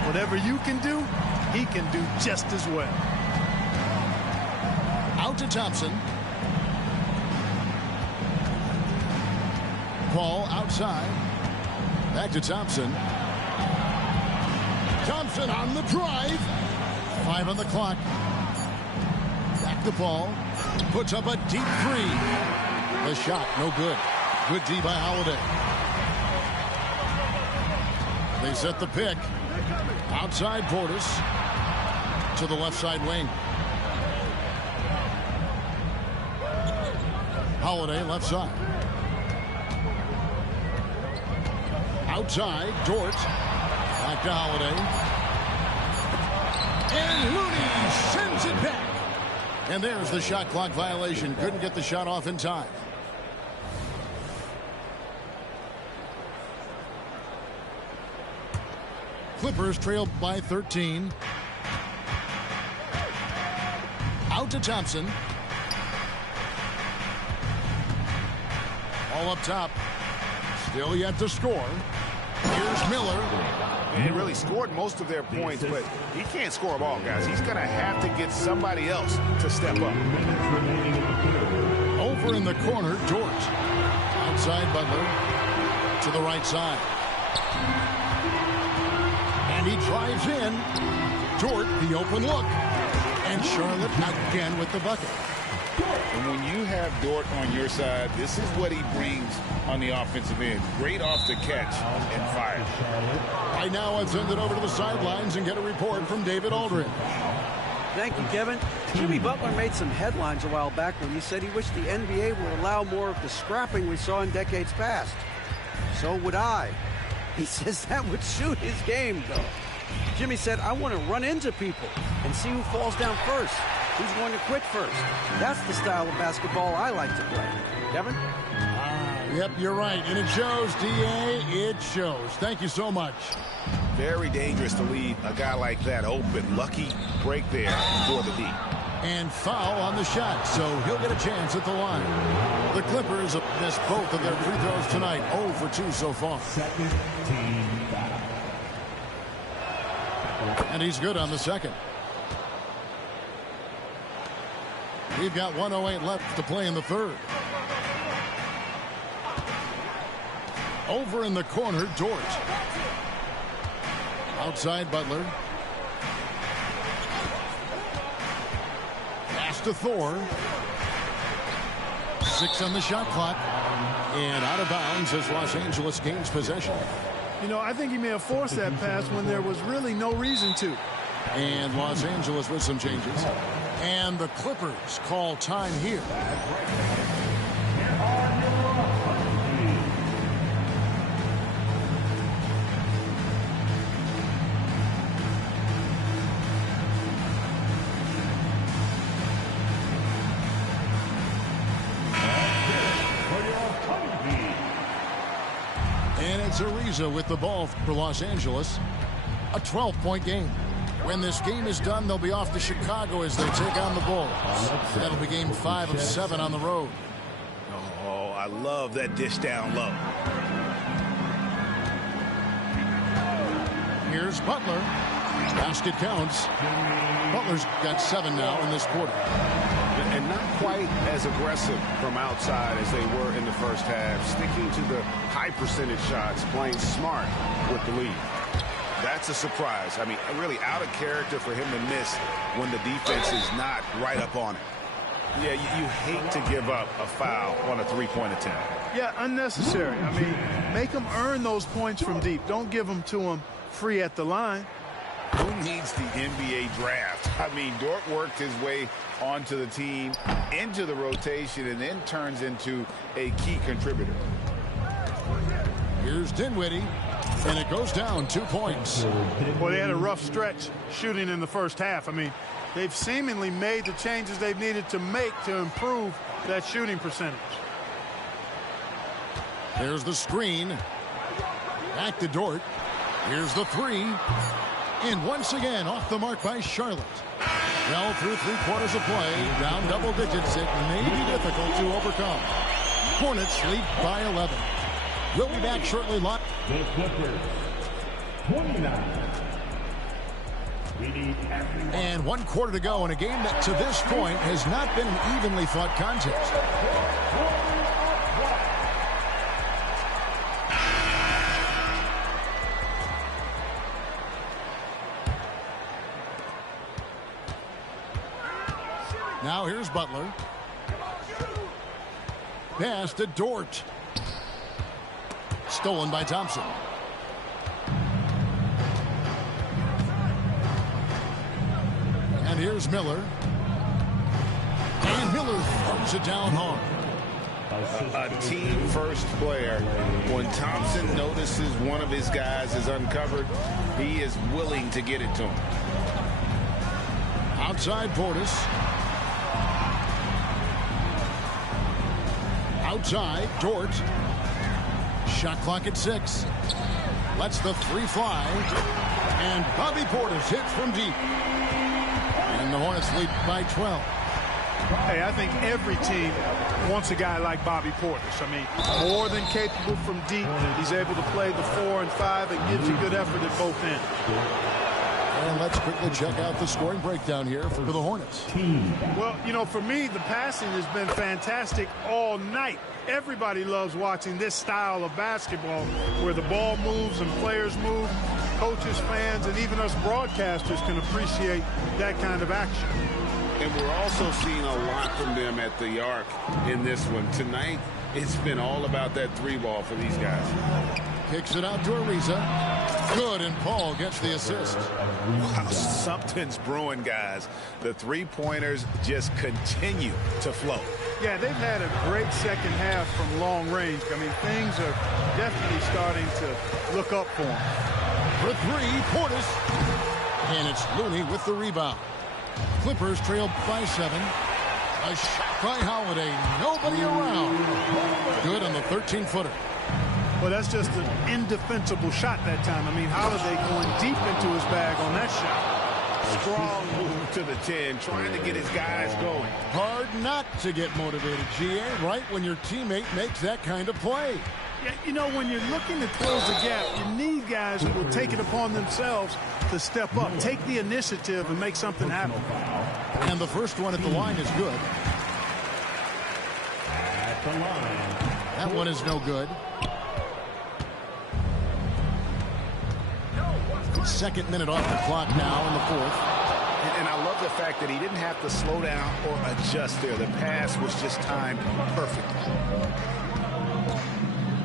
Whatever you can do, he can do just as well. Out to Thompson. Paul outside. Back to Thompson. Thompson on the drive. 5 on the clock. Back to Paul. Puts up a deep three. The shot, no good. Good D by Holiday. They set the pick. Outside Portis. To the left side wing. Holiday left side. Outside, Dort. Back to Holiday. And Looney sends it back. And there's the shot clock violation. Couldn't get the shot off in time. Clippers trailed by 13. Out to Thompson. All up top. Still yet to score. Here's Miller. They really scored most of their points, but he can't score them all, guys. He's going to have to get somebody else to step up. Over in the corner, Dort. Outside Butler. To the right side. And he drives in. Dort, the open look. And Charlotte again with the bucket. And when you have Dort on your side, this is what he brings on the offensive end. Great off the catch and fire. Right now, let's send it over to the sidelines and get a report from David Aldridge. Thank you, Kevin. Jimmy Butler made some headlines a while back when he said he wished the NBA would allow more of the scrapping we saw in decades past. So would I. He says that would suit his game, though. Jimmy said, I want to run into people and see who falls down first. Who's going to quit first? That's the style of basketball I like to play. Kevin? Yep, you're right. And it shows, D.A. It shows. Thank you so much. Very dangerous to leave a guy like that open. Lucky break there for the D. And foul on the shot, so he'll get a chance at the line. The Clippers have missed both of their free throws tonight. 0 for 2 so far. Second team foul. And he's good on the second. We've got 1:08 left to play in the third. Over in the corner, Dort. Outside Butler. Pass to Thor. 6 on the shot clock. And out of bounds as Los Angeles gains possession. You know, I think he may have forced that pass when there was really no reason to. And Los Angeles with some changes. And the Clippers call time here. And it's Ariza with the ball for Los Angeles. A 12-point game. When this game is done, they'll be off to Chicago as they take on the Bulls. That'll be game 5 of 7 on the road. Oh, I love that dish down low. Here's Butler. Basket counts. Butler's got 7 now in this quarter. And not quite as aggressive from outside as they were in the first half. Sticking to the high percentage shots, playing smart with the lead. That's a surprise. I mean, really out of character for him to miss when the defense is not right up on it. Yeah, you hate to give up a foul on a three-point attempt. Yeah, unnecessary. I mean, make them earn those points from deep. Don't give them to them free at the line. Who needs the NBA draft? I mean, Dort worked his way onto the team, into the rotation, and then turns into a key contributor. Here's Dinwiddie, and it goes down 2 points. Well, they had a rough stretch shooting in the first half. I mean, they've seemingly made the changes they've needed to make to improve that shooting percentage. There's the screen. Back to Dort. Here's the 3. And once again, off the mark by Charlotte. Well, through 3 quarters of play, down double digits, it may be difficult to overcome. Hornets lead by 11. We'll be back shortly. The Clippers, 29. And 1 quarter to go in a game that to this point has not been an evenly fought contest. Now here's Butler. Pass to Dort. Stolen by Thompson. And here's Miller. And Miller throws it down hard. A team-first player. When Thompson notices one of his guys is uncovered, he is willing to get it to him. Outside Portis. Outside Dort. Shot clock at 6. Lets the 3 fly. And Bobby Portis hits from deep. And the Hornets lead by 12. Hey, I think every team wants a guy like Bobby Portis. I mean, more than capable from deep. He's able to play the 4 and 5 and gives you good effort at both ends. And let's quickly check out the scoring breakdown here for the Hornets. Well, you know, for me, the passing has been fantastic all night. Everybody loves watching this style of basketball where the ball moves and players move. Coaches, fans, and even us broadcasters can appreciate that kind of action. And we're also seeing a lot from them at the arc in this one. Tonight, it's been all about that 3-ball for these guys. Kicks it out to Ariza. Good, and Paul gets the assist. Wow, something's brewing, guys. The 3-pointers just continue to flow. Yeah, they've had a great second half from long range. I mean, things are definitely starting to look up for them. For 3, Portis. And it's Looney with the rebound. Clippers trail by 7. A shot by Holiday. Nobody around. Good on the 13-footer. Well, that's just an indefensible shot that time. I mean, Holiday going deep into his bag on that shot. Strong move to the 10, trying to get his guys going. Hard not to get motivated, GA, right when your teammate makes that kind of play. Yeah, you know, when you're looking to close the gap, you need guys who will take it upon themselves to step up, take the initiative, and make something happen. And the first one at the line is good. At the line. That one is no good. Second minute off the clock now in the 4th. And I love the fact that he didn't have to slow down or adjust there. The pass was just timed perfectly.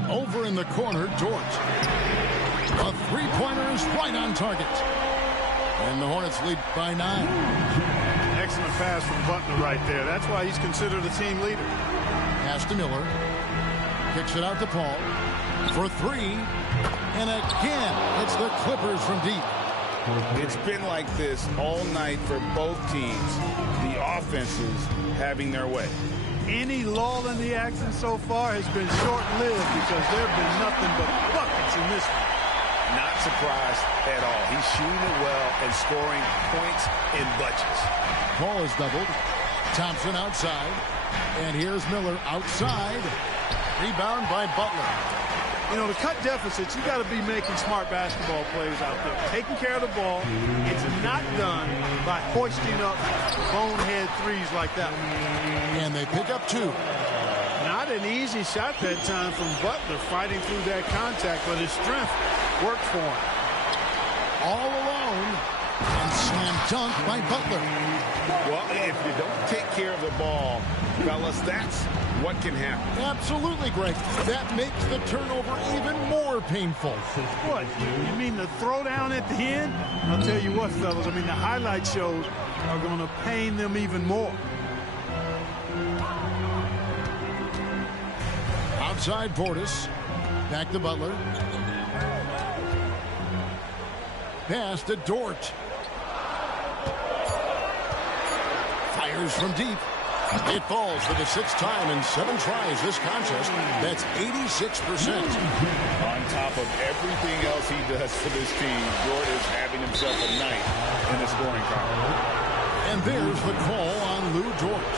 Over in the corner, Dort. A three-pointer is right on target. And the Hornets lead by 9. Excellent pass from Butler right there. That's why he's considered a team leader. Pass to Miller. Kicks it out to Paul. For 3. And again, it's the Clippers from deep. It's been like this all night for both teams. The offenses having their way. Any lull in the action so far has been short-lived because there have been nothing but buckets in this one. Not surprised at all. He's shooting it well and scoring points in bunches. Paul is doubled. Thompson outside. And here's Miller outside. Rebound by Butler. You know, to cut deficits, you got to be making smart basketball plays out there. Taking care of the ball. It's not done by hoisting up bonehead threes like that one. And they pick up 2. Not an easy shot that time from Butler fighting through that contact, but his strength worked for him. All alone. And slam dunk by Butler. Well, if you don't take care of the ball, fellas, that's what can happen. Absolutely, Greg. That makes the turnover even more painful. What? You mean the throwdown at the end? I'll tell you what, fellas. I mean, the highlight shows are going to pain them even more. Outside Portis. Back to Butler. Pass to Dort. Fires from deep. It falls for the 6th time in 7 tries this contest. That's 86%. On top of everything else he does for this team, Dort is having himself a night in the scoring column. And there's the call on Lou Dort.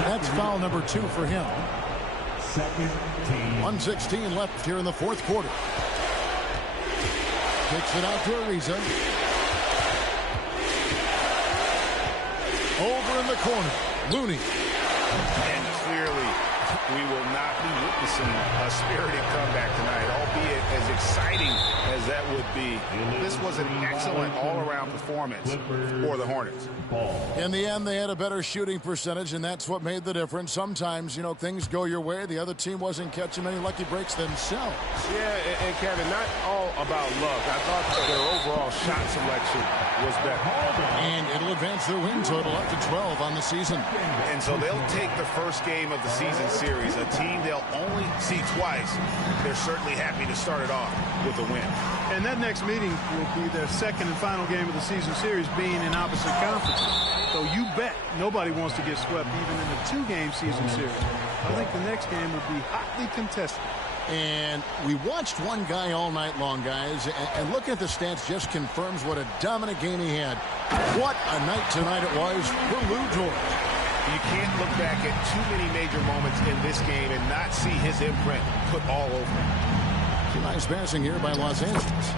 That's foul number 2 for him. 1:16 left here in the 4th quarter. Kicks it out to Ariza. Over in the corner. Looney. And clearly, we will not be witnessing a spirited comeback tonight, albeit as exciting as that would be. This was an excellent all-around performance for the Hornets. In the end, they had a better shooting percentage, and that's what made the difference. Sometimes, you know, things go your way. The other team wasn't catching many lucky breaks themselves. Yeah, and Kevin, not all about luck. I thought that their overall shot selection was better. And it'll advance their win total up to 12 on the season. And so they'll take the first game of the season series, a team they'll only see twice. They're certainly happy to start it off with a win. And that next meeting will be their second and final game of the season series, being in opposite conferences. So you bet nobody wants to get swept even in the 2-game season series. I think the next game will be hotly contested. And we watched one guy all night long, guys, and looking at the stats just confirms what a dominant game he had. What a night tonight it was for Lou Dort. You can't look back at too many major moments in this game and not see his imprint put all over it. Nice passing here by Los Angeles.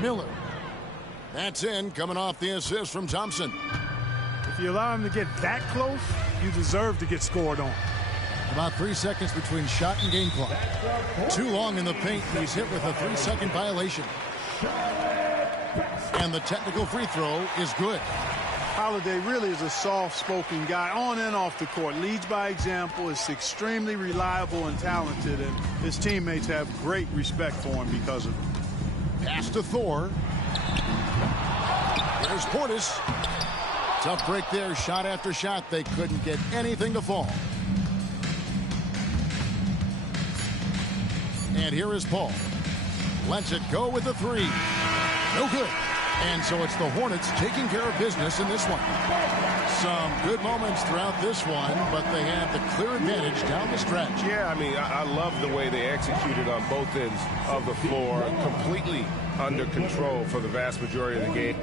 Miller. That's in, coming off the assist from Thompson. If you allow him to get that close, you deserve to get scored on. About 3 seconds between shot and game clock. Too long in the paint. He's hit with a 3-second violation. And the technical free throw is good. Holiday really is a soft-spoken guy on and off the court. Leads by example, is extremely reliable and talented, and his teammates have great respect for him because of it. Pass to Thor. There's Portis. Tough break there, shot after shot. They couldn't get anything to fall. And here is Paul. Lets it go with the 3. No good. And so it's the Hornets taking care of business in this one. Some good moments throughout this one, but they had the clear advantage down the stretch. Yeah, I mean, I love the way they executed on both ends of the floor. Completely under control for the vast majority of the game.